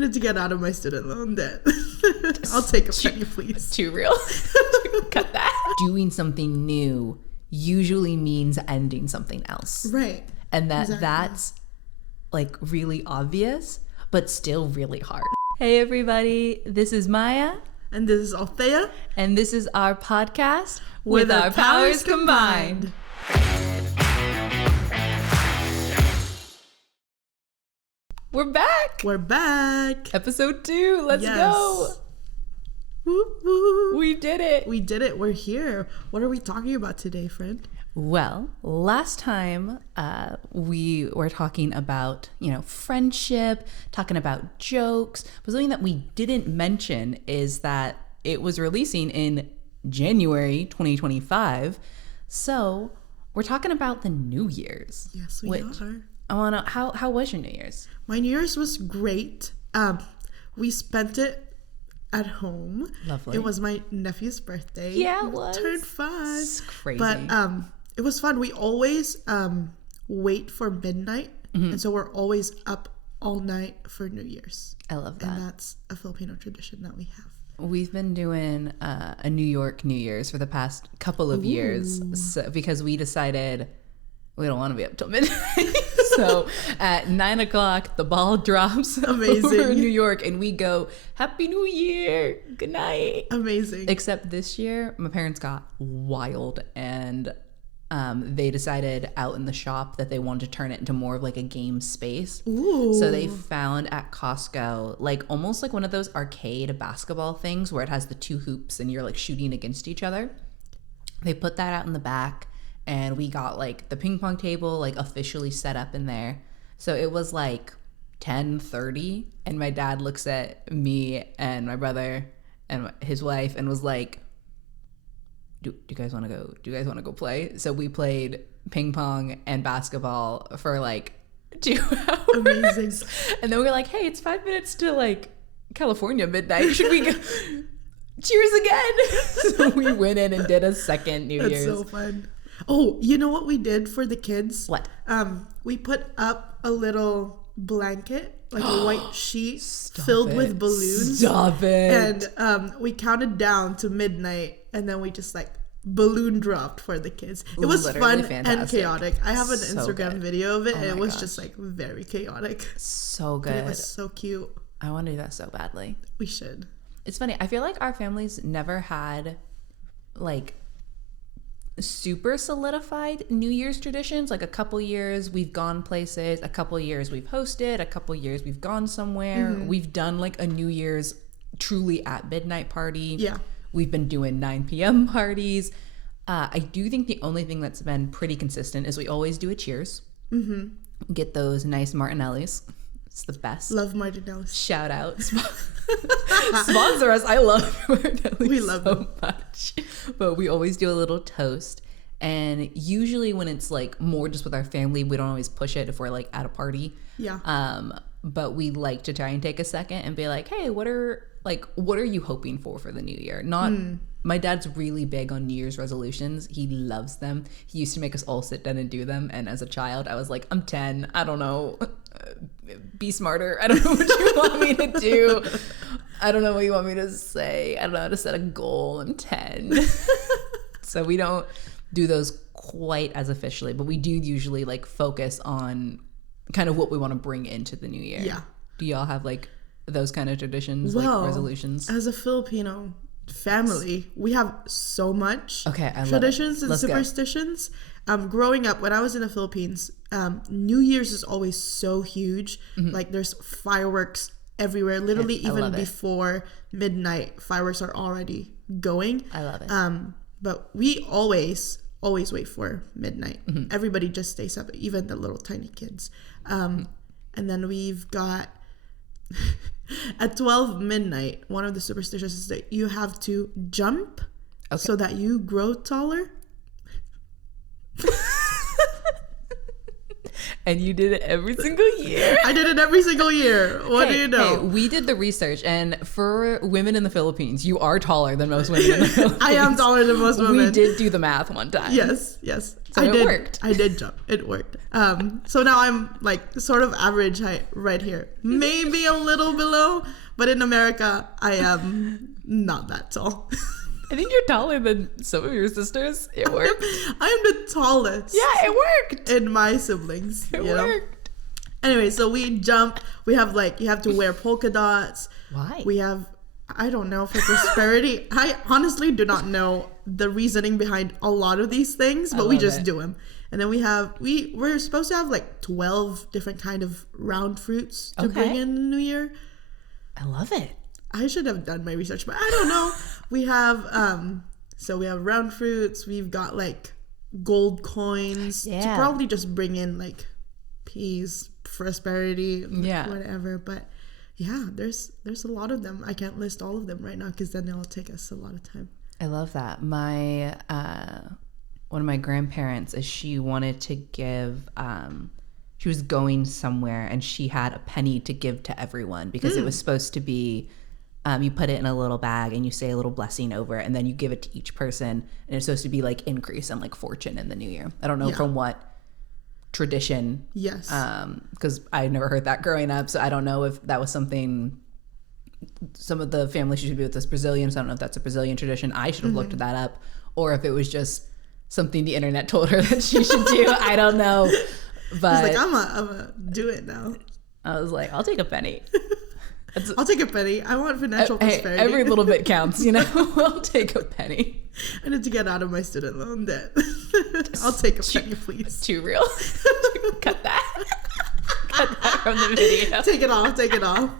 need to get out of my student loan debt. I'll take a penny, please. Too real. Cut that. Doing something new usually means ending something else. Right. And that's like really obvious, but still really hard. Hey everybody, this is Maya. And this is Althea. And this is our podcast, With Our Powers Combined. We're back. We're back. Episode 2. Let's go. Woo, woo. We did it. We did it. We're here. What are we talking about today, friend? Well, last time we were talking about, friendship, talking about jokes. But something that we didn't mention is that it was releasing in January 2025. So we're talking about the New Year's. Yes, we are. I want to. How was your New Year's? My New Year's was great. We spent it at home. Lovely. It was my nephew's birthday. Yeah, it was. Turned 5. It's crazy. But it was fun. We always wait for midnight, and so we're always up all night for New Year's. I love that. And that's a Filipino tradition that we have. We've been doing a New York New Year's for the past couple of years because we decided we don't want to be up till midnight. So at 9 o'clock, the ball drops over New York and we go, Happy New Year. Good night. Amazing. Except this year, my parents got wild and they decided out in the shop that they wanted to turn it into more of like a game space. Ooh. So they found at Costco, like almost like one of those arcade basketball things where it has the 2 hoops and you're like shooting against each other. They put that out in the back. And we got like the ping pong table like officially set up in there. So it was like 10:30 and my dad looks at me and my brother and his wife and was like, do you guys want to go? Do you guys want to go play? So we played ping pong and basketball for like 2 hours. Amazing. And then we were like, hey, it's 5 minutes to like California midnight. Should we go? Cheers again. So we went in and did a second New Year's. That's so fun. Oh, you know what we did for the kids? What? We put up a little blanket, like a white sheet filled with balloons. Stop it. And we counted down to midnight, and then we just like balloon dropped for the kids. It was literally fun and chaotic. I have an Instagram video of it, and it was just like very chaotic. So good. But it was so cute. I want to do that so badly. We should. It's funny. I feel like our families never had like super solidified New Year's traditions. Like a couple years we've gone places, a couple years we've hosted, a couple years we've gone somewhere. We've done like a New Year's truly at midnight party. Yeah. We've been doing 9 p.m. parties. I do think the only thing that's been pretty consistent is we always do a cheers. Get those nice Martinellis. It's the best. Love Martinellis. Shout out. Sponsor us. I love Martinelli. We love so them much. But we always do a little toast. And usually when it's like more just with our family, we don't always push it if we're like at a party. Yeah. But we like to try and take a second and be like, hey, what are you hoping for the new year? Not my dad's really big on New Year's resolutions. He loves them. He used to make us all sit down and do them. And as a child, I was like, I'm 10. I don't know. Be smarter. I don't know what you want me to do. I don't know what you want me to say. I don't know how to set a goal. I'm 10. So we don't do those quite as officially, but we do usually like focus on kind of what we want to bring into the new year. Yeah. Do y'all have like those kind of traditions, like resolutions? As a Filipino family, we have so much traditions and superstitions. Growing up, when I was in the Philippines, New Year's is always so huge. Like there's fireworks everywhere. Literally, even before midnight, fireworks are already going. I love it. But we always wait for midnight. Everybody just stays up, even the little tiny kids. And then we've got at 12 midnight, one of the superstitions is that you have to jump so that you grow taller. And you did it every single year. I did it every single year. What do you know? Hey, we did the research, and for women in the Philippines, you are taller than most women in the Philippines. I am taller than most women. We did do the math one time. Yes. So it worked. I did jump. It worked. So now I'm like sort of average height right here. Maybe a little below, but in America, I am not that tall. I think you're taller than some of your sisters. It worked. I am the tallest. Yeah, it worked. In my siblings. It worked. Anyway, so we jump. We have you have to wear polka dots. Why? We have, I don't know, for prosperity. I honestly do not know the reasoning behind a lot of these things, but we just do them. And then we're supposed to have 12 different kind of round fruits to bring in the new year. I love it. I should have done my research, but I don't know. We have so we have round fruits. We've got gold coins to probably just bring in peace, prosperity, whatever. But yeah, there's a lot of them. I can't list all of them right now because then it'll take us a lot of time. I love that. My one of my grandparents, she wanted to give. She was going somewhere and she had a penny to give to everyone because it was supposed to be. You put it in a little bag and you say a little blessing over it, and then you give it to each person, and it's supposed to be increase and fortune in the new year. I don't know from what tradition. Yes. Because I never heard that growing up, so I don't know if that was something. Some of the families should be with us Brazilians. I don't know if that's a Brazilian tradition. I should have looked that up, or if it was just something the internet told her that she should do. I don't know. But I'm gonna do it now. I was like, I'll take a penny. I'll take a penny. I want financial prosperity. Every little bit counts, I'll take a penny. I need to get out of my student loan debt. I'll take a penny, please. Too real. Cut that. Cut that from the video. Take it off.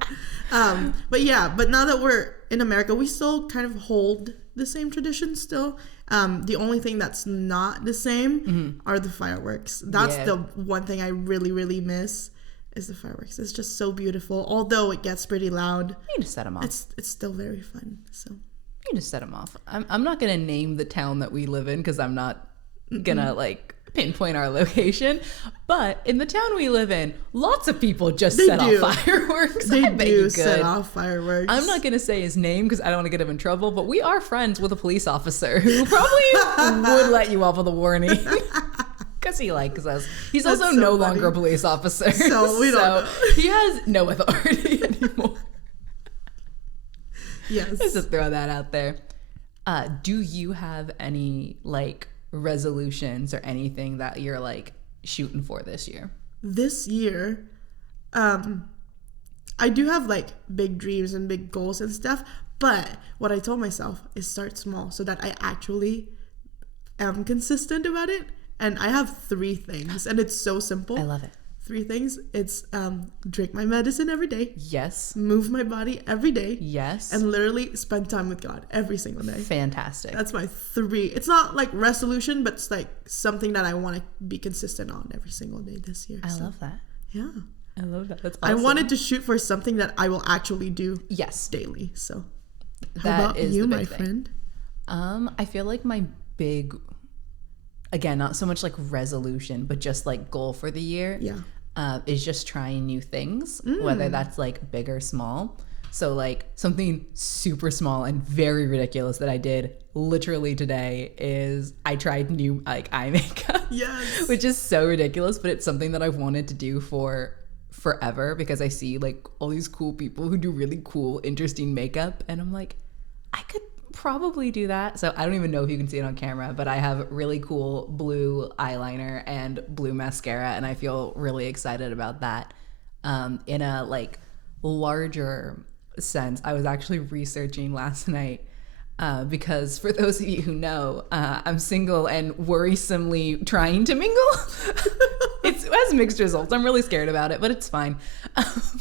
But now that we're in America, we still kind of hold the same traditions still. The only thing that's not the same are the fireworks. That's the one thing I really, really miss. Is the fireworks. It's just so beautiful. Although it gets pretty loud. You need to set them off. It's still very fun. So you need to set them off. I'm not going to name the town that we live in because I'm not going to pinpoint our location. But in the town we live in, lots of people just set off fireworks. They do set off fireworks. I'm not going to say his name because I don't want to get him in trouble, but we are friends with a police officer who probably would let you off with a warning. Because he likes us. He's also so longer a police officer. So we don't know. He has no authority anymore. Yes. Let's just throw that out there. Do you have any resolutions or anything that you're shooting for this year? This year, I do have big dreams and big goals and stuff. But what I told myself is start small so that I actually am consistent about it. And I have 3 things, and it's so simple. I love it. 3 things. It's drink my medicine every day. Yes. Move my body every day. Yes. And literally spend time with God every single day. Fantastic. That's my 3. It's not resolution, but it's something that I want to be consistent on every single day this year. I love that. Yeah. I love that. That's awesome. I wanted to shoot for something that I will actually do daily. So how about you, my friend? I feel like my big... Again, not so much resolution, but just goal for the year is just trying new things, whether that's big or small. So something super small and very ridiculous that I did literally today is I tried new eye makeup. Yes. Which is so ridiculous, but it's something that I've wanted to do for forever because I see all these cool people who do really cool, interesting makeup, and I'm like, I could probably do that. So I don't even know if you can see it on camera, but I have really cool blue eyeliner and blue mascara, and I feel really excited about that. In a larger sense, I was actually researching last night because for those of you who know, I'm single and worrisomely trying to mingle. It has mixed results. I'm really scared about it, but it's fine.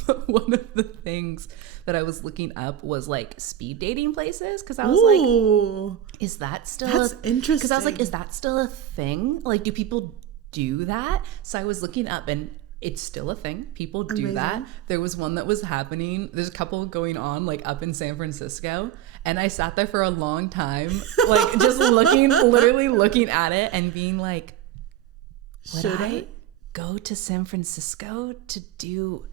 But one of the things that I was looking up was speed dating places because I was is that still that's interesting? Because I was is that still a thing? Do people do that? So I was looking up and it's still a thing. People do Amazing. That. There was one that was happening. There's a couple going on up in San Francisco, and I sat there for a long time, just literally looking at it and being should I go to San Francisco to do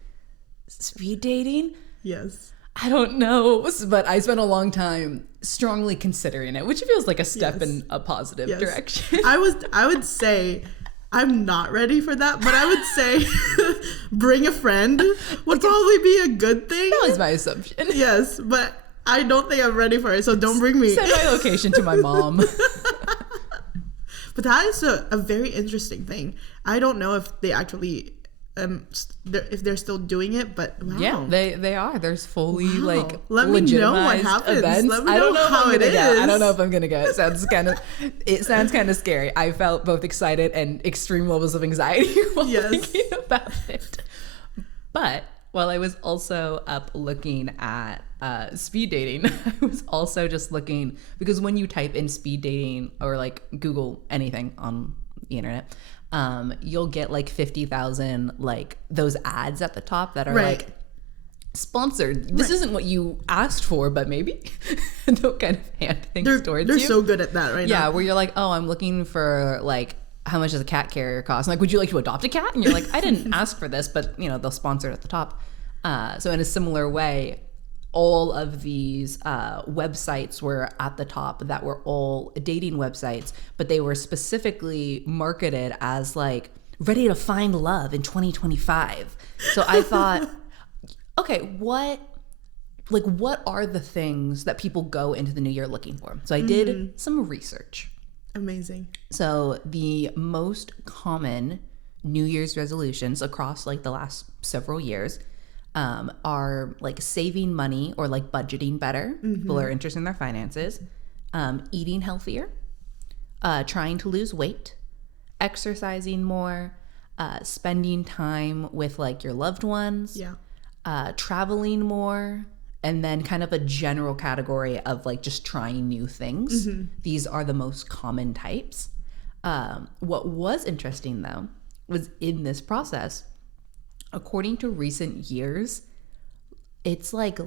speed dating? Yes. I don't know, but I spent a long time strongly considering it, which feels like a step in a positive direction. I would say I'm not ready for that, but I would say bring a friend would probably be a good thing. That was my assumption. Yes, but I don't think I'm ready for it, so don't bring me. Send my location to my mom. But that is a very interesting thing. I don't know if they actually if they're still doing it, but wow. Yeah, they are. There's fully like let me know what happens. Events. Let me know how it is. I don't know if I'm gonna go. It sounds kind of scary. I felt both excited and extreme levels of anxiety while thinking about it. But while I was also up looking at speed dating, I was also just looking, because when you type in speed dating or like Google anything on the internet, you'll get like 50,000 like those ads at the top that are like sponsored. This isn't what you asked for, but maybe they'll kind of hand things towards you. They're so good at that now. Yeah, where you're like, oh, I'm looking for like, how much does a cat carrier cost? And like, would you like to adopt a cat? And you're like, I didn't ask for this, but you know, they'll sponsor it at the top. So in a similar way, all of these websites were at the top that were all dating websites, but they were specifically marketed as like ready to find love in 2025. So I thought, okay, what are the things that people go into the new year looking for? So I did some research. Amazing. So the most common New Year's resolutions across like the last several years are like saving money or like budgeting better. People are interested in their finances, eating healthier, trying to lose weight, exercising more, spending time with like your loved ones, traveling more, and then kind of a general category of like just trying new things. These are the most common types. What was interesting though was in this process, according to recent years, it's like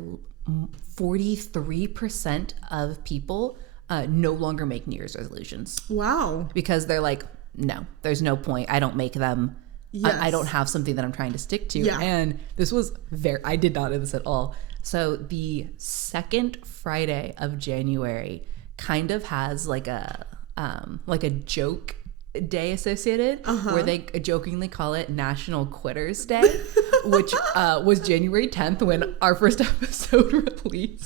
43% of people no longer make New Year's resolutions. Wow. Because they're like, no, there's no point. I don't make them. Yes. I don't have something that I'm trying to stick to. Yeah. And this was I did not know this at all. So the second Friday of January kind of has like a joke day associated, where they jokingly call it National Quitters Day, which was January 10th when our first episode released.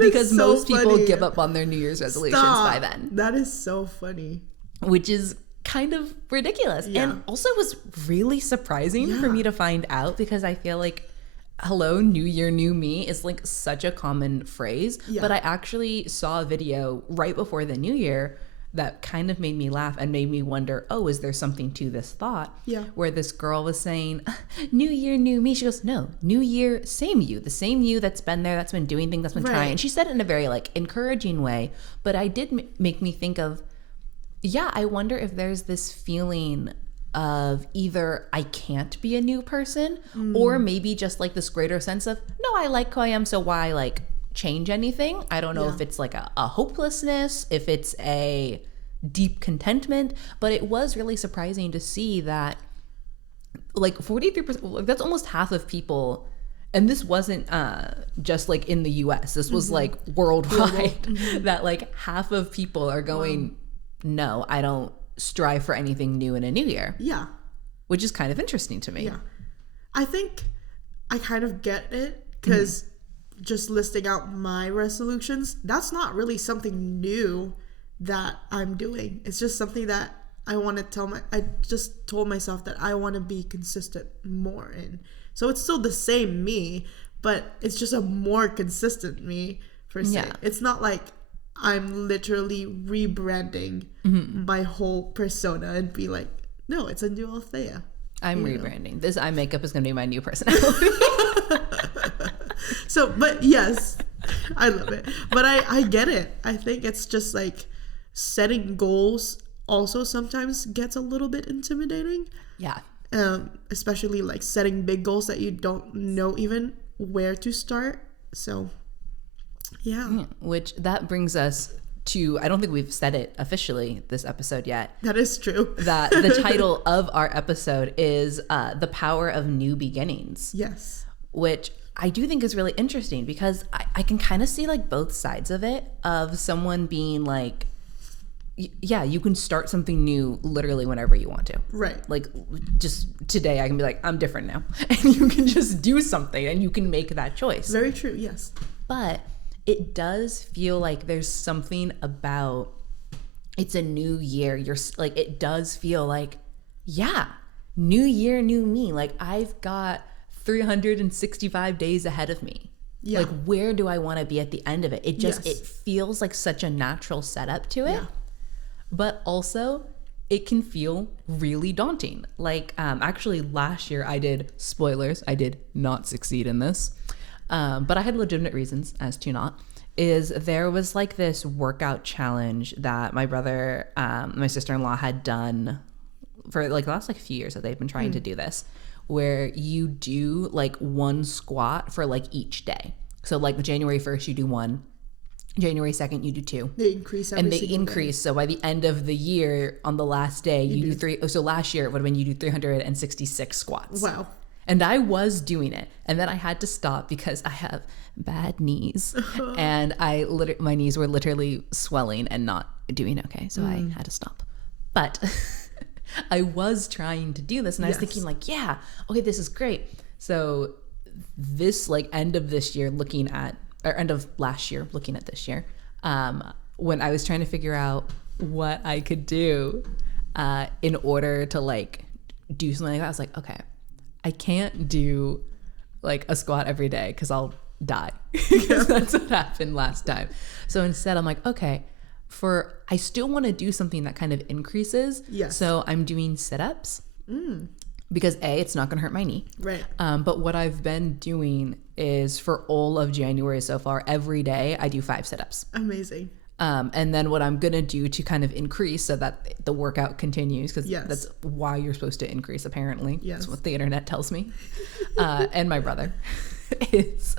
Because so most people give up on their New Year's resolutions by then. That is so funny. Which is kind of ridiculous. And also was really surprising for me to find out, because I feel like hello, new year, new me is like such a common phrase. But I actually saw a video right before the new year that kind of made me laugh and made me wonder, oh, is there something to this thought? Where this girl was saying, new year, new me. She goes, no, new year, same you. The same you that's been there, that's been doing things, that's been trying. And she said it in a very like encouraging way. But I did make me think of, I wonder if there's this feeling of either I can't be a new person, or maybe just like this greater sense of, no, I like who I am, so why like change anything? I don't know if it's like a hopelessness, if it's a deep contentment, but it was really surprising to see that like 43%, that's almost half of people. And this wasn't just like in the US, this was like worldwide, that like half of people are going, no, I don't strive for anything new in a new year. Which is kind of interesting to me. I think I kind of get it, because just listing out my resolutions, that's not really something new that I'm doing. It's just something that I want to I just told myself that I want to be consistent more in. So it's still the same me, but it's just a more consistent me per se. It's not like I'm literally rebranding my whole persona and be like, no, it's a new Althea. I'm rebranding. This eye makeup is going to be my new personality. So, but yes, I love it. But I get it. I think it's just like setting goals also sometimes gets a little bit intimidating. Especially like setting big goals that you don't know even where to start. So, which that brings us I don't think we've said it officially this episode yet. That is true. That the title of our episode is The Power of New Beginnings. Yes. Which I do think is really interesting because I can kind of see like both sides of it, of someone being like, yeah, you can start something new literally whenever you want to. Right. Like just today I can be like, I'm different now. And you can just do something and you can make that choice. Very true, yes. But it does feel like there's something about, it's a new year. You're like, it does feel like, yeah, new year, new me. Like I've got 365 days ahead of me. Yeah. Like where do I want to be at the end of it? It just, it feels like such a natural setup to it. Yeah. But also it can feel really daunting. Like actually last year I did not succeed in this. But I had legitimate reasons as to not. Is there was like this workout challenge that my brother, my sister-in-law had done for like the last like few years that they've been trying to do this, where you do like one squat for like each day. So like January 1st you do one, January 2nd you do two. They increase every and they increase. Day. So by the end of the year, on the last day, you do three. So last year it would have been you do 366 squats. Wow. And I was doing it, and then I had to stop because I have bad knees, and my knees were literally swelling and not doing okay, so I had to stop. But I was trying to do this, and I was thinking like, yeah, okay, this is great. So this like end of last year, looking at this year, when I was trying to figure out what I could do in order to like do something like that, I was like, okay, I can't do like a squat every day because I'll die. Because that's what happened last time. So instead I'm like, okay, I still want to do something that kind of increases. Yes. So I'm doing sit-ups because it's not going to hurt my knee. Right. But what I've been doing is for all of January so far, every day I do 5 sit-ups. Amazing. And then what I'm going to do to kind of increase so that the workout continues, because that's why you're supposed to increase, apparently. Yes. That's what the internet tells me. And my brother is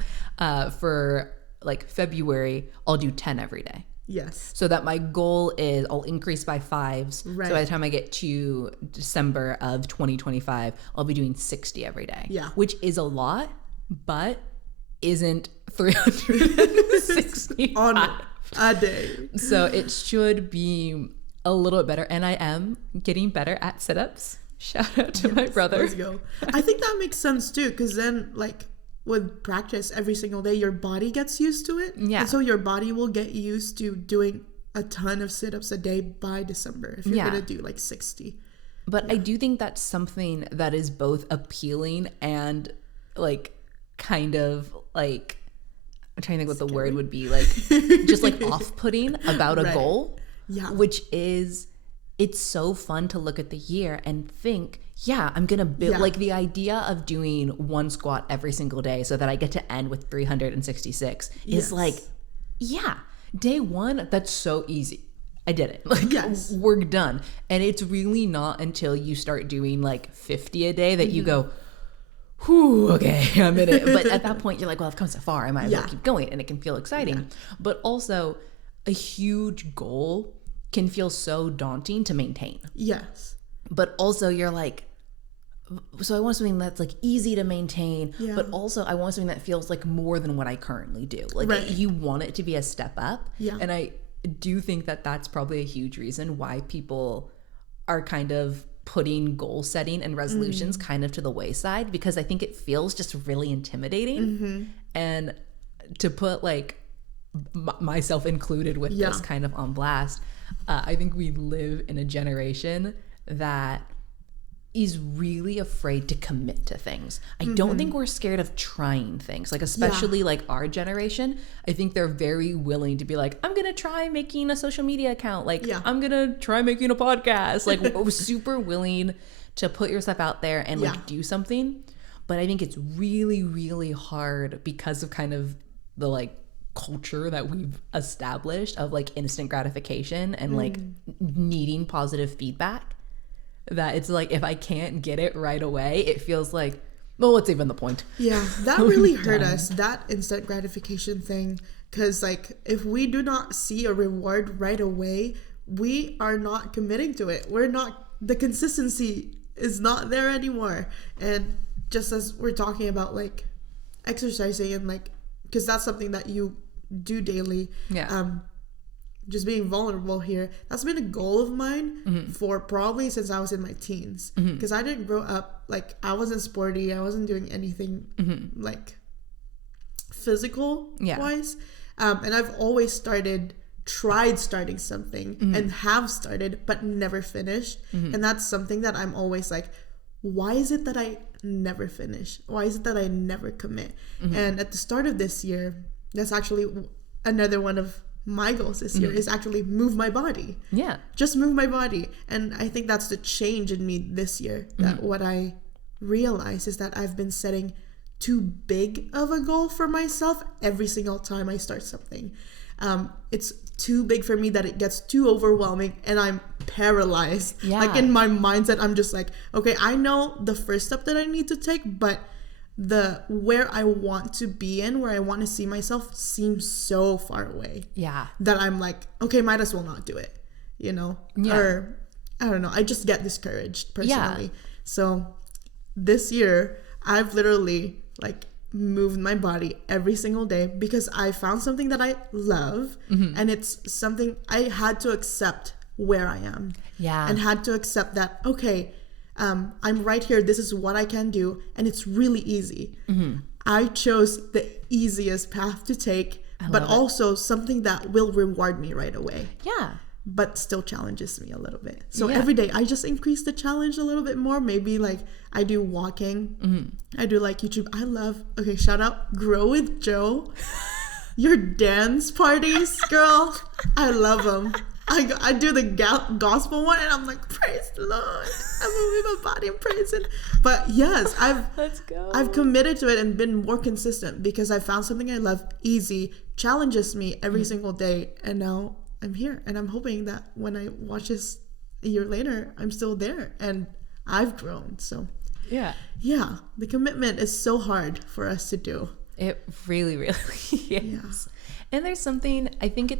for like February, I'll do 10 every day. Yes. So that my goal is I'll increase by 5s. Right. So by the time I get to December of 2025, I'll be doing 60 every day. Yeah. Which is a lot, but isn't 365 on a day. So it should be a little bit better, and I am getting better at sit-ups. Shout out to my brother. Let's go. I think that makes sense too, because then like with practice every single day, your body gets used to it. Yeah. And so your body will get used to doing a ton of sit-ups a day by December if you're gonna do like 60. But I do think that's something that is both appealing and like kind of like, I'm trying to think what the word would be, like just like off-putting about a goal. Yeah. Which is, it's so fun to look at the year and think, yeah, I'm going to build like the idea of doing one squat every single day so that I get to end with 366 is like, yeah, day one, that's so easy. I did it. Like we're done. And it's really not until you start doing like 50 a day that you go, whew, okay, I'm in it. But at that point, you're like, well, I've come so far. I might as well keep going. And it can feel exciting. Yeah. But also, a huge goal can feel so daunting to maintain. Yes. But also, you're like, so I want something that's like easy to maintain, but also I want something that feels like more than what I currently do. Like you want it to be a step up. Yeah. And I do think that that's probably a huge reason why people are kind of putting goal setting and resolutions kind of to the wayside, because I think it feels just really intimidating. And to put like myself included with this kind of on blast, I think we live in a generation that is really afraid to commit to things. I don't think we're scared of trying things, like especially like our generation. I think they're very willing to be like, I'm gonna try making a social media account, like I'm gonna try making a podcast, like super willing to put yourself out there and like do something. But I think it's really, really hard because of kind of the like culture that we've established of like instant gratification and like needing positive feedback, that it's like if I can't get it right away, it feels like Well, what's even the point? Yeah, that really hurt us, that instant gratification thing. Because, like, if we do not see a reward right away, we are not committing to it. The consistency is not there anymore. And just as we're talking about, like, exercising and, like, because that's something that you do daily. Yeah. Just being vulnerable here, that's been a goal of mine for probably since I was in my teens. Because I didn't grow up, like, I wasn't sporty. I wasn't doing anything, like, physical wise. And I've always tried starting something and have started, but never finished. And that's something that I'm always like, why is it that I never finish? Why is it that I never commit? And at the start of this year, that's actually another one of my goals this year is actually move my body. Yeah. Just move my body. And I think that's the change in me this year. That what I realize is that I've been setting too big of a goal for myself every single time I start something. It's too big for me that it gets too overwhelming and I'm paralyzed. Yeah. Like in my mindset, I'm just like, okay, I know the first step that I need to take, but where I want to be in, where I want to see myself seems so far away. Yeah. That I'm like, okay, might as well not do it, you know? Yeah. Or I don't know. I just get discouraged personally. Yeah. So this year, I've literally like moved my body every single day because I found something that I love and it's something I had to accept where I am. Yeah. And had to accept that, okay, I'm right here. This is what I can do. And it's really easy. I chose the easiest path to take, but also something that will reward me right away. Yeah. But still challenges me a little bit. So every day I just increase the challenge a little bit more. Maybe like I do walking. I do like YouTube. Shout out Grow with Joe. Your dance parties, girl. I love them. I do the gospel one and I'm like, praise the Lord. I'm moving my body and praising. But yes, I've committed to it and been more consistent because I found something I love, easy, challenges me every single day. And now I'm here. And I'm hoping that when I watch this a year later, I'm still there and I've grown. So yeah, the commitment is so hard for us to do. It really, really is. Yeah. And there's something, I think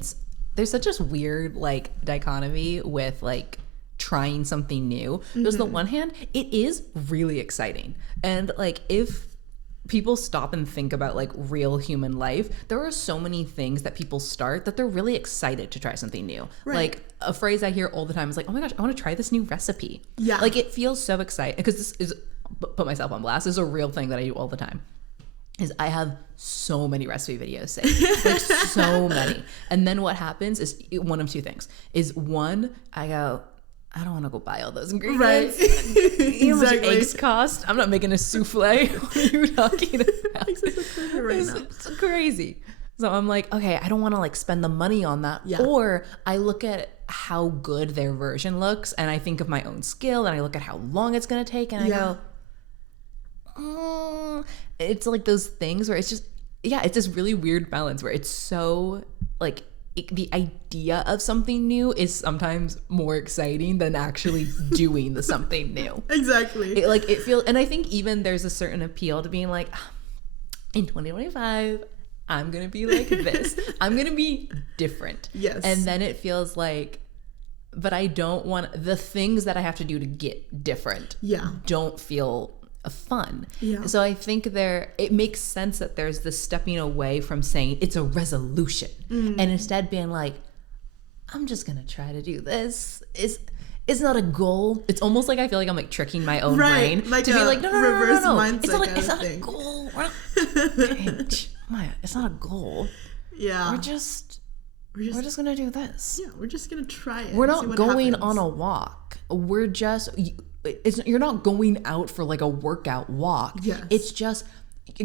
there's such a weird like dichotomy with like trying something new. Because on the one hand, it is really exciting. And like if people stop and think about like real human life, there are so many things that people start that they're really excited to try something new. Right. Like a phrase I hear all the time is like, oh my gosh, I want to try this new recipe. Yeah. Like it feels so exciting because this is, put myself on blast, this is a real thing that I do all the time. Is I have so many recipe videos saved, like so many. And then what happens is one of two things. Is one, I go, I don't want to go buy all those ingredients. Right. You know how much eggs cost? I'm not making a souffle. What are you talking about? It's crazy. So I'm like, okay, I don't want to like spend the money on that. Yeah. Or I look at how good their version looks and I think of my own skill and I look at how long it's going to take and I go, it's like those things where it's just, it's this really weird balance where it's so like the idea of something new is sometimes more exciting than actually doing the something new. Exactly. It feels, and I think even there's a certain appeal to being like, in 2025, I'm going to be like this. I'm going to be different. Yes. And then it feels like, but I don't want the things that I have to do to get different. Yeah. Don't feel fun. Yeah. So I think it makes sense that there's this stepping away from saying it's a resolution and instead being like, I'm just gonna try to do this. It's not a goal. It's almost like I feel like I'm like tricking my own brain like to be like, no. It's not a goal. It's not a goal. Yeah. We're just gonna do this. Yeah, we're just gonna try it. We're not going on a walk. We're just you're not going out for like a workout walk. Yes. It's just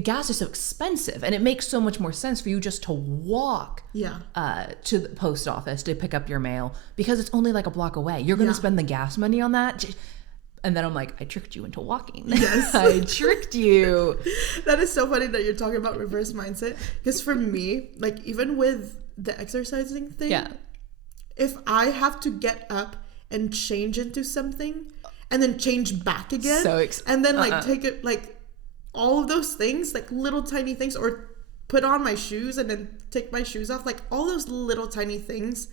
gas is so expensive and it makes so much more sense for you just to walk to the post office to pick up your mail because it's only like a block away. You're going to spend the gas money on that. And then I'm like, I tricked you into walking. Yes. I tricked you. That is so funny that you're talking about reverse mindset. Because for me, like even with the exercising thing, if I have to get up and change into something and then change back again and then like take it like all of those things, like little tiny things, or put on my shoes and then take my shoes off, like all those little tiny things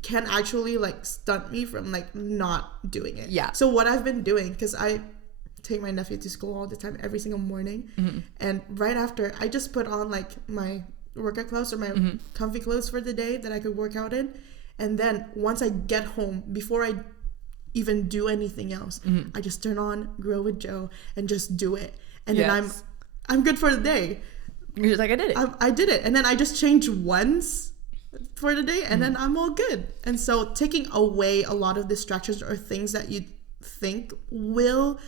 can actually like stunt me from like not doing it. Yeah. So what I've been doing, because I take my nephew to school all the time, every single morning, and right after I just put on like my workout clothes or my comfy clothes for the day that I could work out in, and then once I get home, before I even do anything else, I just turn on Grow with Jo and just do it, and then I'm good for the day. You're just like, I did it. I did it. And then I just change once for the day, and then I'm all good. And so taking away a lot of distractions or things that you think will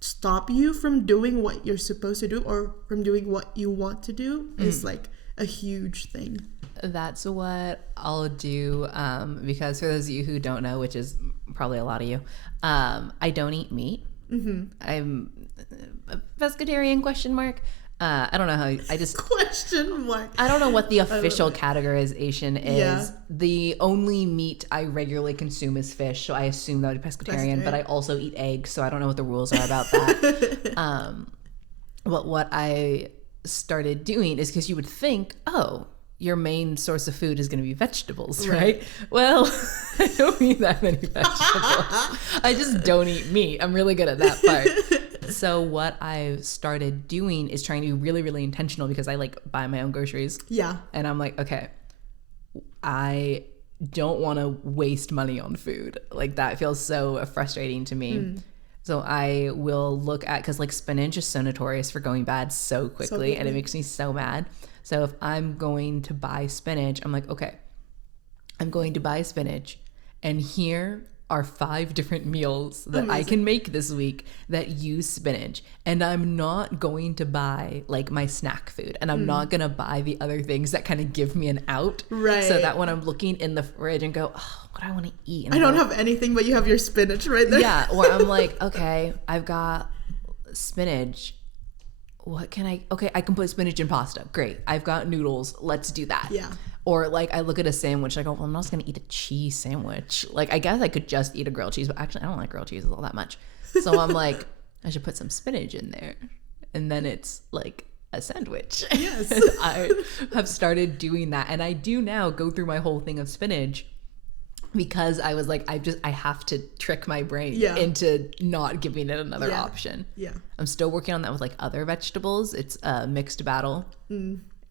stop you from doing what you're supposed to do or from doing what you want to do is like a huge thing. That's what I'll do, because for those of you who don't know, which is probably a lot of you, I don't eat meat. I'm a pescatarian ? I don't know how I just question mark. I don't know what the official categorization is. Yeah. The only meat I regularly consume is fish, so I assume that would be pescatarian. But I also eat eggs, so I don't know what the rules are about that. But what I started doing is, because you would think, oh, your main source of food is going to be vegetables, right? Well, I don't eat that many vegetables. I just don't eat meat. I'm really good at that part. So what I've started doing is trying to be really, really intentional, because I like buy my own groceries. Yeah. And I'm like, okay, I don't want to waste money on food. Like that feels so frustrating to me. So I will look at, because like spinach is so notorious for going bad so quickly, and it makes me so mad. So if I'm going to buy spinach, I'm like, okay, I'm going to buy spinach, and here are 5 different meals that I can make this week that use spinach. And I'm not going to buy like my snack food, and I'm not going to buy the other things that kind of give me an out. Right. So that when I'm looking in the fridge and go, oh, what do I want to eat? And I don't have anything, but you have your spinach right there. Yeah. Or I'm like, okay, I've got spinach. What can I can put spinach in pasta. Great. I've got noodles. Let's do that. Yeah. Or like I look at a sandwich, I go, well, I'm not just gonna eat a cheese sandwich. Like I guess I could just eat a grilled cheese, but actually I don't like grilled cheeses all that much. So I'm like, I should put some spinach in there, and then it's like a sandwich. Yes. I have started doing that, and I do now go through my whole thing of spinach, because I was like, I have to trick my brain into not giving it another option. Yeah. I'm still working on that with like other vegetables. It's a mixed battle.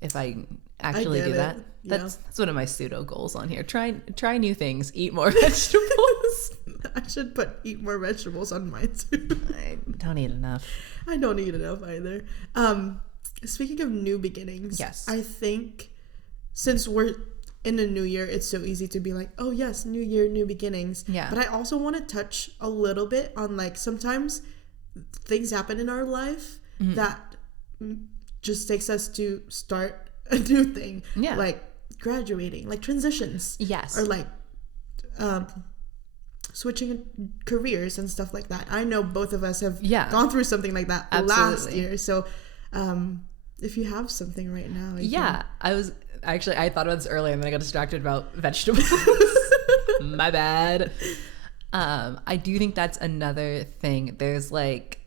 If I actually do that. That's one of my pseudo goals on here. Try new things. Eat more vegetables. I should put eat more vegetables on mine too. I don't eat enough. I don't eat enough either. Speaking of new beginnings, yes, I think since we're in the new year, it's so easy to be like, oh yes, new year, new beginnings. Yeah. But I also want to touch a little bit on like sometimes things happen in our life that just takes us to start a new thing. Yeah. Like graduating, like transitions. Yes. Or like switching careers and stuff like that. I know both of us have gone through something like that last year. So if you have something right now. I thought about this earlier, and then I got distracted about vegetables. My bad. I do think that's another thing. There's like,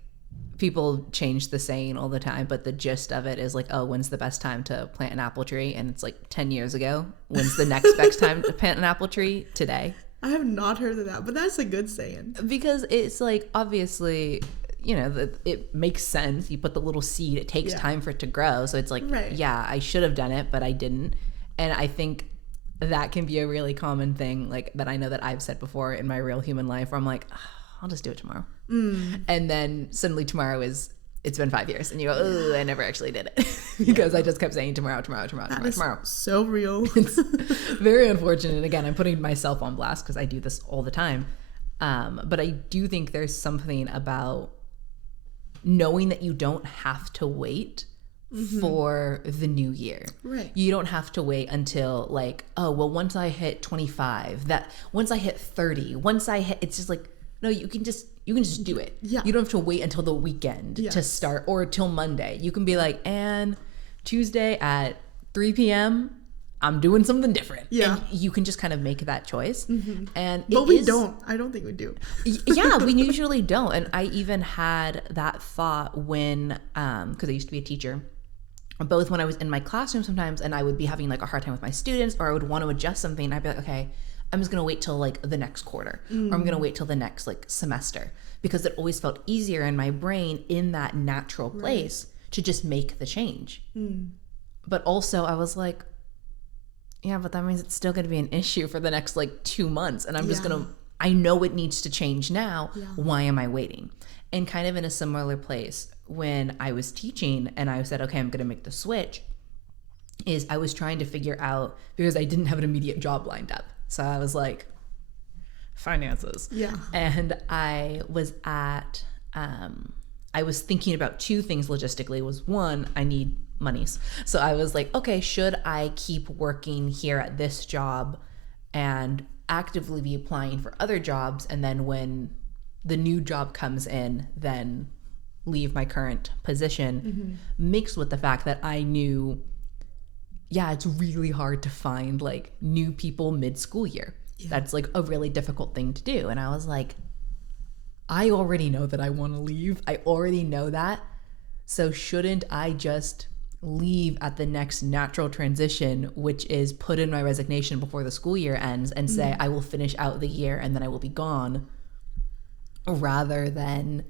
people change the saying all the time, but the gist of it is like, oh, when's the best time to plant an apple tree? And it's like 10 years ago. When's the next best time to plant an apple tree? Today. I have not heard of that, but that's a good saying. Because it's like, obviously, you know, it makes sense. You put the little seed, it takes time for it to grow. So it's like, yeah, I should have done it, but I didn't. And I think that can be a really common thing, like that I know that I've said before in my real human life, where I'm like, oh, I'll just do it tomorrow. And then suddenly tomorrow it's been 5 years, and you go, oh, I never actually did it because I just kept saying tomorrow. So real. It's very unfortunate. And again, I'm putting myself on blast because I do this all the time. But I do think there's something about knowing that you don't have to wait for the new year. Right. You don't have to wait until like, oh, well, once I hit 25, once I hit 30, it's just like, no, you can just do it. Yeah. You don't have to wait until the weekend to start, or till Monday. You can be like, and Tuesday at 3 p.m., I'm doing something different. Yeah. And you can just kind of make that choice. Mm-hmm. But we don't. I don't think we do. Yeah, we usually don't. And I even had that thought when, because I used to be a teacher, both when I was in my classroom sometimes and I would be having like a hard time with my students, or I would want to adjust something. I'd be like, okay, I'm just going to wait till like the next quarter, or I'm going to wait till the next like semester, because it always felt easier in my brain in that natural place to just make the change. But also I was like, yeah, but that means it's still going to be an issue for the next like 2 months. And I'm just going to, I know it needs to change now. Yeah. Why am I waiting? And kind of in a similar place when I was teaching and I said, okay, I'm going to make the switch, is I was trying to figure out, because I didn't have an immediate job lined up. So I was like, finances. Yeah. And I was at, I was thinking about two things logistically. Was one, I need monies. So I was like, okay, should I keep working here at this job and actively be applying for other jobs, and then when the new job comes in, then leave my current position, mixed with the fact that I knew, yeah, it's really hard to find like new people mid-school year. Yeah. That's like a really difficult thing to do. And I was like, I already know that I want to leave. I already know that. So shouldn't I just leave at the next natural transition, which is put in my resignation before the school year ends and say I will finish out the year and then I will be gone, rather than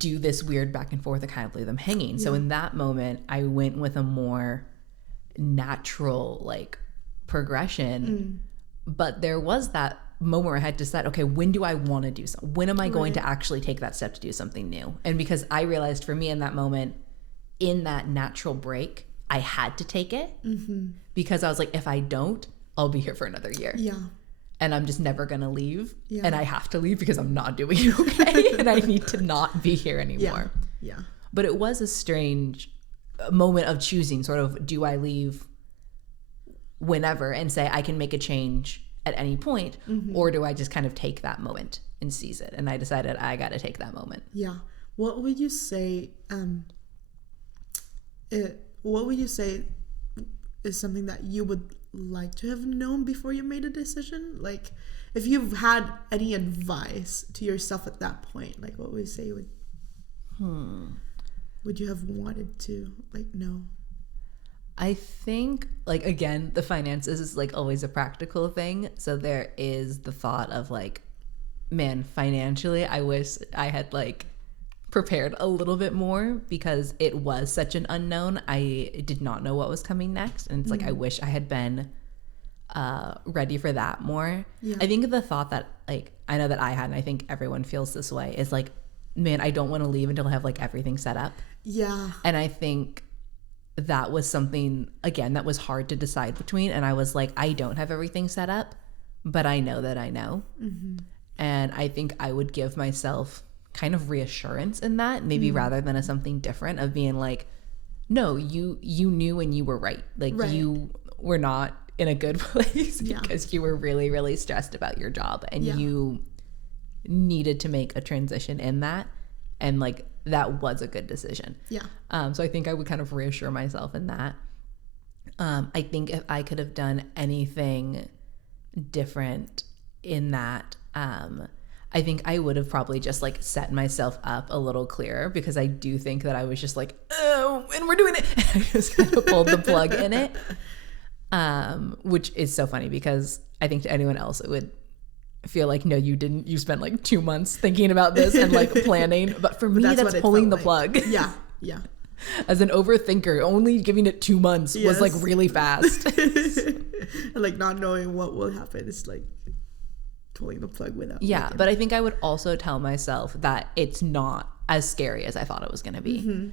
do this weird back and forth and kind of leave them hanging. So in that moment, I went with a more natural like progression. But there was that moment where I had to decide, okay, when do I want to do something? When am I going to actually take that step to do something new? And because I realized for me in that moment, in that natural break, I had to take it, because I was like, if I don't, I'll be here for another year. Yeah. And I'm just never going to leave. Yeah. And I have to leave because I'm not doing okay. And I need to not be here anymore. Yeah. But it was a strange moment of choosing, sort of, do I leave whenever and say I can make a change at any point, or do I just kind of take that moment and seize it? And I decided I got to take that moment. Yeah. What would you say, what would you say is something that you would like to have known before you made a decision? Like, if you've had any advice to yourself at that point, like, what would you say would you have wanted to like know? I think, like, again, the finances is like always a practical thing. So there is the thought of like, man, financially, I wish I had like prepared a little bit more, because it was such an unknown. I did not know what was coming next. And it's like, I wish I had been ready for that more. Yeah. I think the thought that like, I know that I had, and I think everyone feels this way, is like, man, I don't want to leave until I have like everything set up. Yeah. And I think that was something, again, that was hard to decide between. And I was like, I don't have everything set up, but I know that I know. And I think I would give myself kind of reassurance in that, maybe rather than as something different, of being like, no, you knew and you were right. Like, you were not in a good place because you were really, really stressed about your job, and you needed to make a transition in that. And like, that was a good decision. Yeah. So I think I would kind of reassure myself in that. I think if I could have done anything different in that, I think I would have probably just like set myself up a little clearer, because I do think that I was just like, oh, and we're doing it. I just kind of pulled the plug in it, which is so funny, because I think to anyone else it would feel like, no, you didn't. You spent like 2 months thinking about this and like planning. But for me, that's pulling the plug. Yeah, yeah. As an overthinker, only giving it 2 months was like really fast. And like not knowing what will happen is like pulling the plug without. Yeah, but I think I would also tell myself that it's not as scary as I thought it was going to be.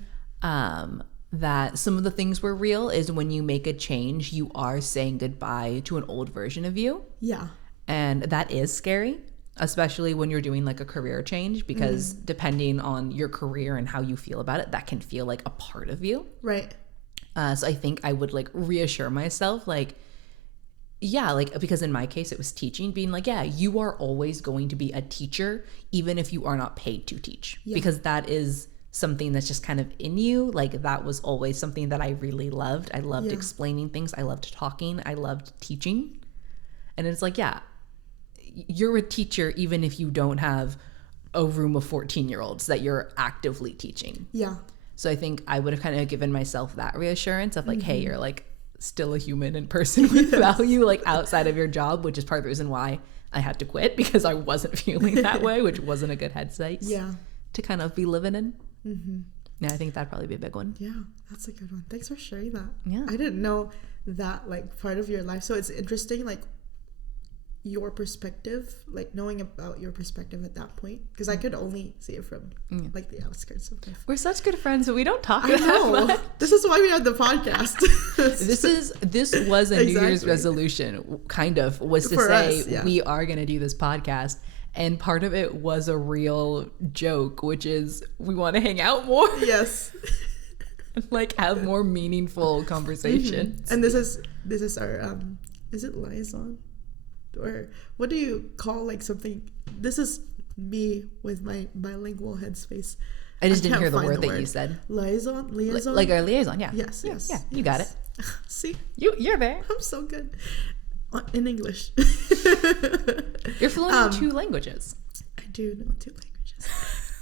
That some of the things were real, is when you make a change, you are saying goodbye to an old version of you. Yeah. And that is scary, especially when you're doing like a career change, because depending on your career and how you feel about it, that can feel like a part of you. Right. So I think I would like reassure myself, like, yeah, like, because in my case it was teaching, being like, yeah, you are always going to be a teacher, even if you are not paid to teach, because that is something that's just kind of in you. Like that was always something that I really loved. I loved explaining things. I loved talking. I loved teaching. And it's like, yeah, you're a teacher even if you don't have a room of 14-year-olds that you're actively teaching. Yeah. So I think I would have kind of given myself that reassurance of like, hey, you're like still a human and person with value, like outside of your job, which is part of the reason why I had to quit, because I wasn't feeling that way, which wasn't a good headspace to kind of be living in. Yeah, I think that'd probably be a big one. Yeah, that's a good one. Thanks for sharing that. Yeah. I didn't know that like part of your life. So it's interesting, like your perspective, like knowing about your perspective at that point, because I could only see it from like the outskirts of life. We're such good friends, but we don't talk about it. This is why we had the podcast. this was a New Year's resolution, kind of, was to say we are going to do this podcast. And part of it was a real joke, which is we want to hang out more. Yes. Like have more meaningful conversations. And this is our is it liaison? Or what do you call like something? This is me with my bilingual headspace. I just didn't hear the word that you said. Liaison? Like our liaison, yeah. Yes. Yeah, you got it. See? You're there. I'm so good. In English. You're fluent in 2 languages. I do know 2 languages.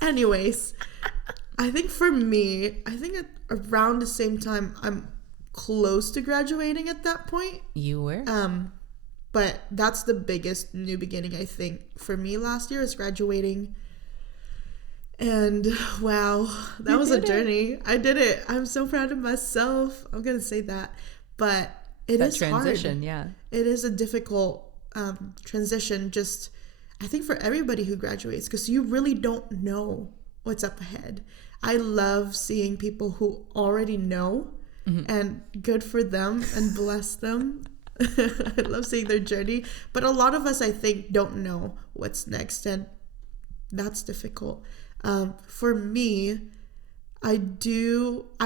Anyways, I think for me, around the same time, I'm close to graduating at that point. You were? But that's the biggest new beginning, I think, for me last year is graduating. And wow, that was a journey. I did it. I'm so proud of myself. I'm going to say that. But it is transition, hard. Yeah. It is a difficult transition, just I think for everybody who graduates, because you really don't know what's up ahead. I love seeing people who already know, and good for them and bless them. I love seeing their journey, but a lot of us, I think, don't know what's next, and that's difficult. For me, I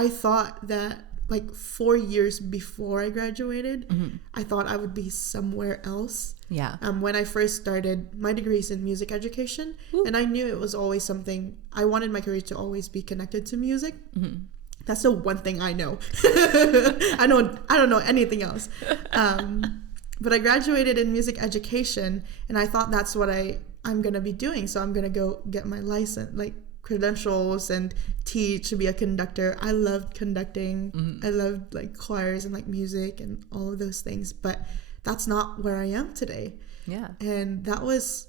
thought that like 4 years before I graduated, I thought I would be somewhere else. Yeah. When I first started, my degree is in music education, and I knew it was always something, I wanted my career to always be connected to music. That's the one thing I know. I don't know anything else. But I graduated in music education, and I thought that's what I'm going to be doing. So I'm going to go get my license, like credentials, and teach, be a conductor. I loved conducting. I loved like choirs and like music and all of those things. But that's not where I am today. Yeah. And that was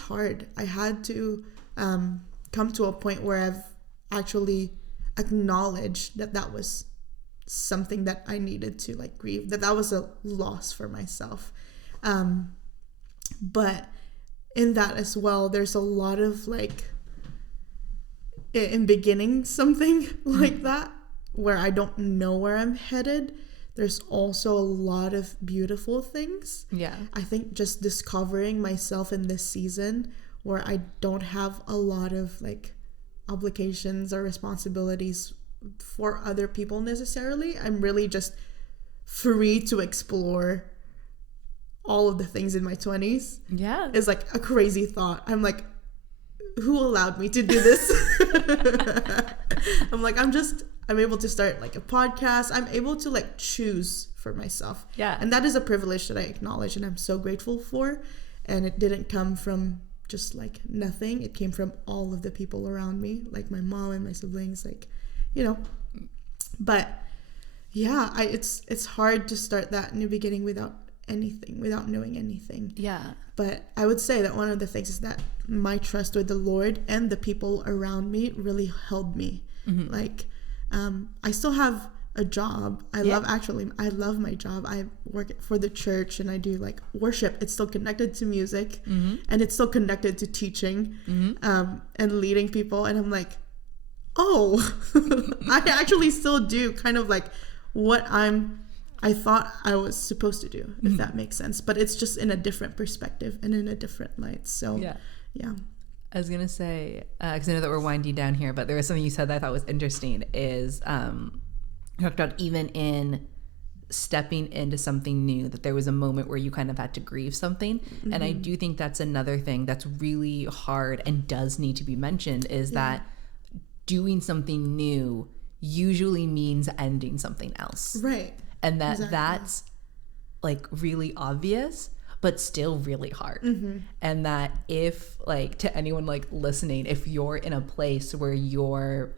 hard. I had to come to a point where I've actually acknowledged that was something that I needed to like grieve, that was a loss for myself. But in that as well, there's a lot of like, in beginning something like that, where I don't know where I'm headed, there's also a lot of beautiful things. Yeah. I think just discovering myself in this season where I don't have a lot of like obligations or responsibilities for other people necessarily. I'm really just free to explore all of the things in my 20s. Yeah. It's like a crazy thought. I'm like, who allowed me to do this? I'm like, I'm able to start like a podcast. I'm able to like choose for myself. Yeah. And that is a privilege that I acknowledge and I'm so grateful for. And it didn't come from just like nothing. It came from all of the people around me, like my mom and my siblings, like, you know. But yeah, it's hard to start that new beginning without anything, without knowing anything. Yeah. But I would say that one of the things is that my trust with the Lord and the people around me really held me. Like, I still have a job. I love my job. I work for the church and I do like worship. It's still connected to music, and it's still connected to teaching, and leading people. And I'm like, oh, I actually still do kind of like what I thought I was supposed to do, if that makes sense. But it's just in a different perspective and in a different light. So yeah. I was going to say, because I know that we're winding down here, but there was something you said that I thought was interesting is you talked about even in stepping into something new, that there was a moment where you kind of had to grieve something. And I do think that's another thing that's really hard and does need to be mentioned is that doing something new usually means ending something else. Right. And that's like really obvious, but still really hard. Mm-hmm. And that if like to anyone like listening, if you're in a place where you're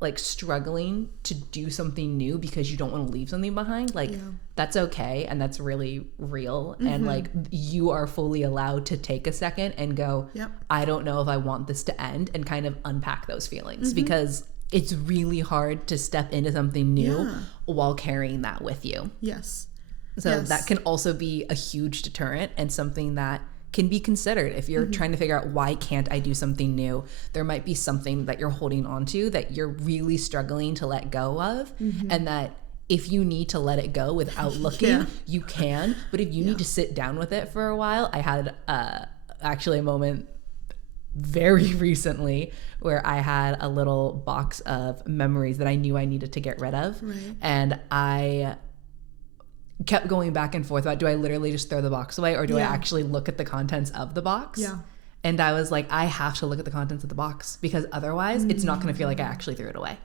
like struggling to do something new because you don't want to leave something behind, like that's okay. And that's really real. Mm-hmm. And like you are fully allowed to take a second and go, I don't know if I want this to end, and kind of unpack those feelings, because it's really hard to step into something new while carrying that with you. Yes. So that can also be a huge deterrent, and something that can be considered if you're trying to figure out, why can't I do something new? There might be something that you're holding on to that you're really struggling to let go of, and that if you need to let it go without looking, you can. But if you need to sit down with it for a while, I had actually a moment very recently where I had a little box of memories that I knew I needed to get rid of, and I kept going back and forth about, do I literally just throw the box away, or do I actually look at the contents of the box? And I was like, I have to look at the contents of the box, because otherwise it's not going to feel like I actually threw it away.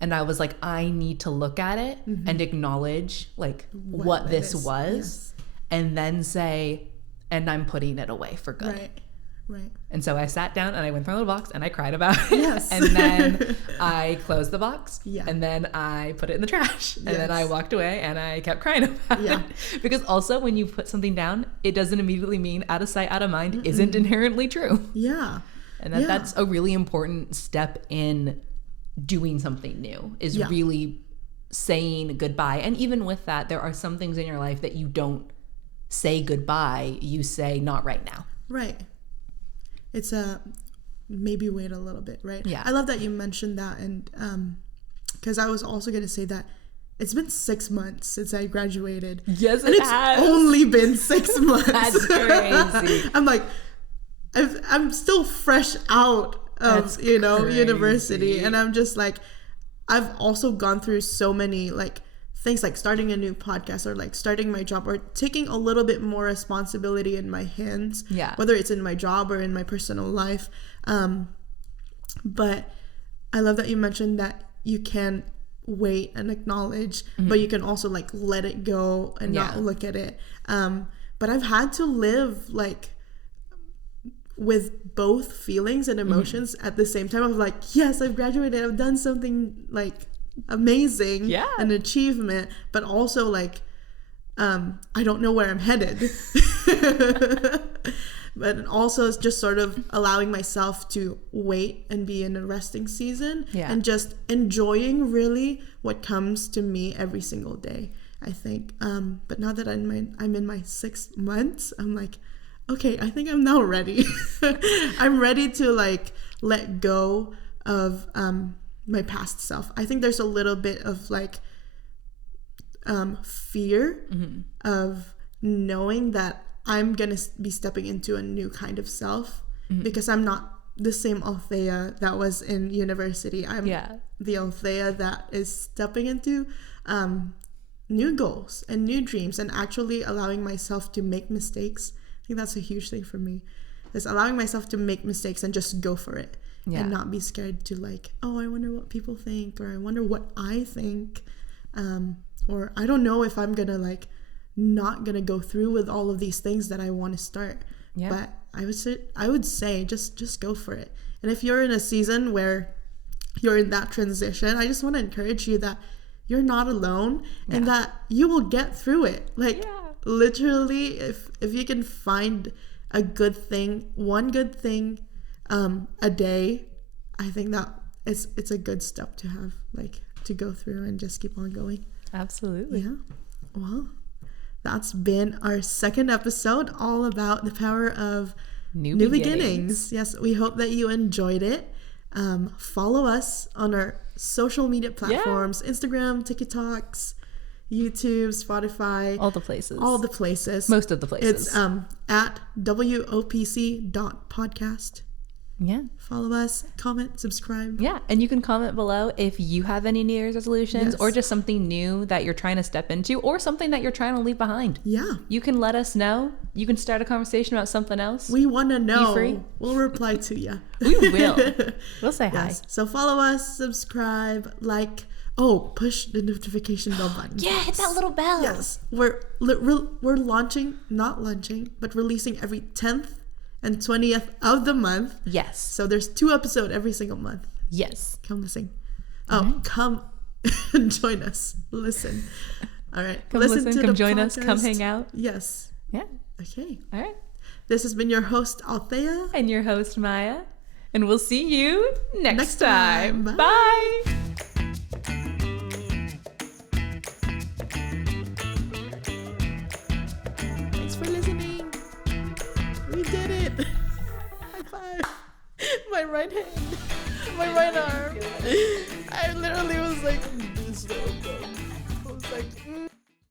And I was like, I need to look at it and acknowledge like what this was, and then say, and I'm putting it away for good. Right. And so I sat down and I went through the box and I cried about it. And then I closed the box. And then I put it in the trash. And then I walked away and I kept crying about it. Because also, when you put something down, it doesn't immediately mean out of sight, out of mind isn't inherently true. And that's a really important step in doing something new, is really saying goodbye. And even with that, there are some things in your life that you don't say goodbye. You say, not right now. Right. It's maybe wait a little bit, right? I love that you mentioned that, and because I was also going to say that it's been 6 months since I graduated. Yes, and it's only been 6 months. That's crazy. I'm like, I'm still fresh out of university, and I'm just like, I've also gone through so many like things, like starting a new podcast, or like starting my job, or taking a little bit more responsibility in my hands, whether it's in my job or in my personal life. But I love that you mentioned that you can wait and acknowledge, but you can also like let it go and not look at it. But I've had to live like with both feelings and emotions at the same time, of like, yes, I've graduated, I've done something like amazing, an achievement, but also like I don't know where I'm headed. But also it's just sort of allowing myself to wait and be in a resting season, and just enjoying really what comes to me every single day, I think. But now that I'm in my 6 months, I'm like, okay, I think I'm now ready. I'm ready to like let go of my past self. I think there's a little bit of like fear of knowing that I'm gonna be stepping into a new kind of self, because I'm not the same Althea that was in university. I'm the Althea that is stepping into new goals and new dreams, and actually allowing myself to make mistakes. I think that's a huge thing for me, is allowing myself to make mistakes and just go for it. And not be scared to like, oh, I wonder what people think, or I wonder what I think, or I don't know if I'm gonna like not gonna go through with all of these things that I want to start. But I would say just go for it. And if you're in a season where you're in that transition, I just want to encourage you that you're not alone, and that you will get through it. Like literally, if you can find a good thing, one good thing a day, I think that it's a good step to have, like, to go through and just keep on going. Absolutely. Well, that's been our second episode, all about the power of new beginnings. Yes, we hope that you enjoyed it. Follow us on our social media platforms, Instagram, TikToks, YouTube, Spotify, all the places, most of the places. It's at wopc.podcast. Yeah. Follow us, comment, subscribe. Yeah. And you can comment below if you have any New Year's resolutions or just something new that you're trying to step into or something that you're trying to leave behind. Yeah. You can let us know. You can start a conversation about something else. We want to know. Be free. We'll reply to you. We will. We'll say hi. So follow us, subscribe, like. Push the notification bell button. Yeah, hit that little bell. Yes. We're not launching, but releasing every 10th and 20th of the month. Yes. So there's 2 episodes every single month. Yes. Come listen. Come and join us. Listen. All right. Come listen, come join us, come hang out. Yes. Yeah. Okay. All right. This has been your host, Althea. And your host, Maya. And we'll see you next time. Bye. Bye. For listening. We did it. High five. My right hand. My right arm. I literally was like, I was like,